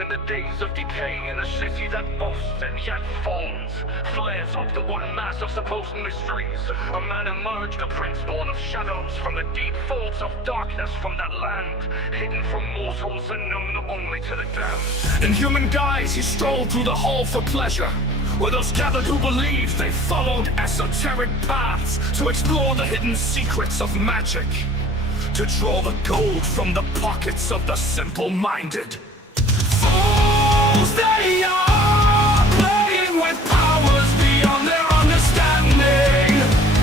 In the days of decay, in a city that boasts and yet falls, flares up the one mass of supposed mysteries. A man emerged, a prince born of shadows, from the deep folds of darkness from that land, hidden from mortals and known only to the damned. In human guise, he strolled through the hall for pleasure, where those gathered who believed they followed esoteric paths to explore the hidden secrets of magic, to draw the gold from the pockets of the simple-minded. Fools they are, playing with powers beyond their understanding.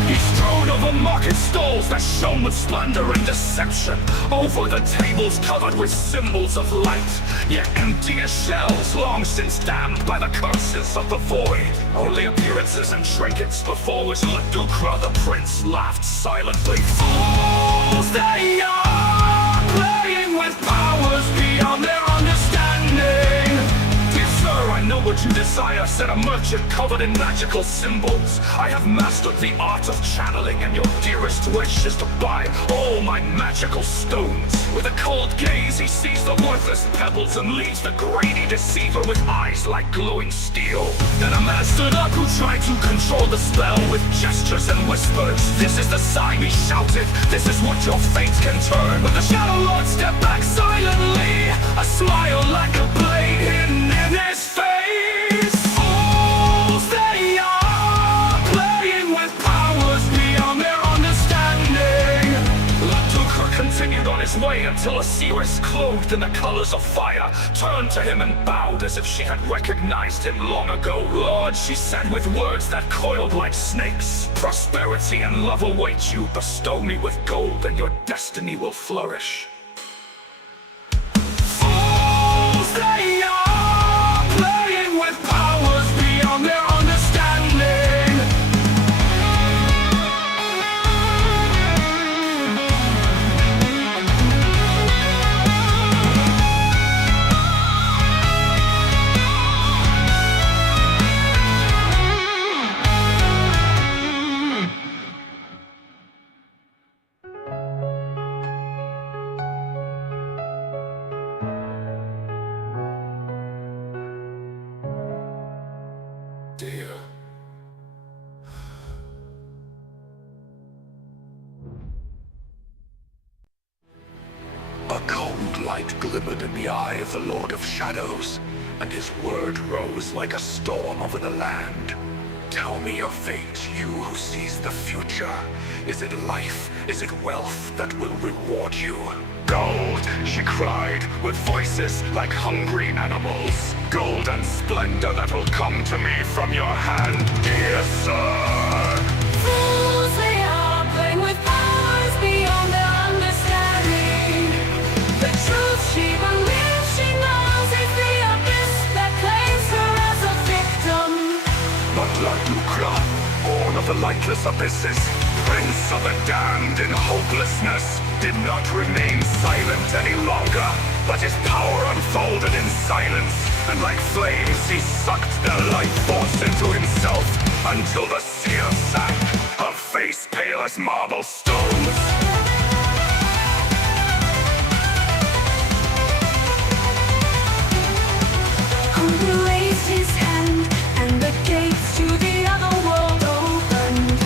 He strode over market stalls that shone with splendor and deception, over the tables covered with symbols of light, yet empty as shells long since damned by the curses of the void. Only appearances and trinkets before which Ladukra the prince laughed silently. Fools they are, playing with powers beyond their understanding. Dear sir, I know what you desire, said a merchant covered in magical symbols. I have mastered the art of channeling, and your dearest wish is to buy all my magical stones. With a cold gaze he sees the worthless pebbles and leaves the greedy deceiver with eyes like glowing steel. Then a man stood up who tried to control the spell with gestures and whispers. This is the sign, he shouted, this is what your fate can turn. But the Shadow Lord stepped back silently, a smile like a blade hidden in his face. Fools they are, playing with powers beyond their understanding. Ladukra continued on his way until a seeress clothed in the colors of fire turned to him and bowed as if she had recognized him long ago. Lord, she said with words that coiled like snakes, prosperity and love await you. Bestow me with gold and your destiny will flourish. Fools they are, playing with powers beyond their understanding. Dear. A cold light glimmered in the eye of the Lord of Shadows, and his word rose like a storm over the land. Tell me your fate, you who sees the future. Is it life, is it wealth that will reward you? Gold, she cried, with voices like hungry animals. Gold and splendor that will come to me from your hand, dear sir. Fools they are, playing with powers beyond their understanding. The truth she believes she knows is the abyss that claims her as a victim. But Ladukra, born of the lightless abysses, prince of the damned in hopelessness, did not remain silent any longer, but his power unfolded in silence, and like flames he sucked their life force into himself, until the seer sank, her face pale as marble stones. Who raised his hand, and the gates to the other world opened.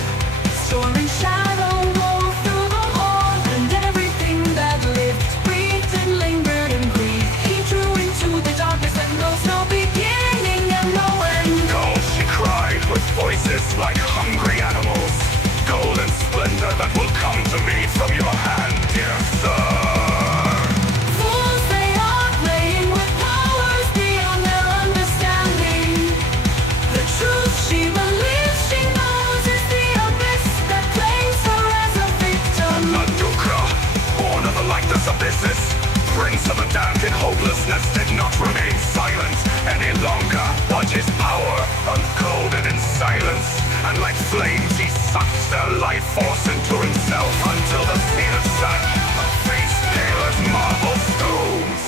Storm shadow wove through the hall, and everything that lived, breathed and lingered and breathed. He drew into the darkness and knows no beginning and no end. Gold, she cried, with voices like hungry animals. Gold and splendor that will come to me from your hand, dear sir. Fools they are, playing with powers beyond their understanding. The truth she believes she knows is the abyss that claims her as a victim. Ladukra, born of the lightless abysses, prince of the damned in hopelessness, did not remain silent any longer, but his power unfolded in silence, and like flames he sucked their life force into himself, until the seer sank, her face pale as marble stones.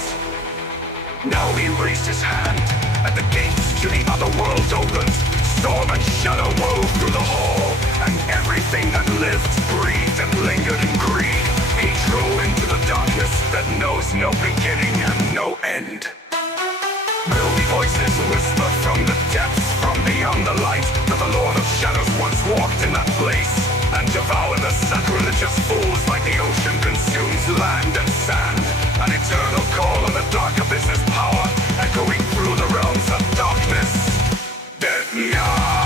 Now he raised his hand, and the gates to the other world opened. Storm and shadow wove through the hall, and everything that lived, breathed, and lingered in greed, he drew into the darkness that knows no beginning and no end. Voices whisper from the depths, from beyond the light, that the Lord of Shadows once walked in that place and devoured the sacrilegious fools like the ocean consumes land and sand. An eternal call on the dark abysses power, echoing through the realms of darkness. Dead now.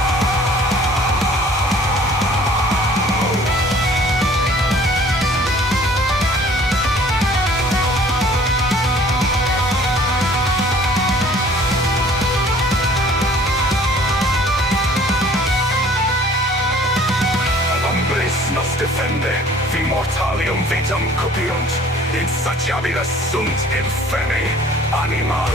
Nos defende, vi mortalium vitam cupiunt, in satiabile sunt infemi, anima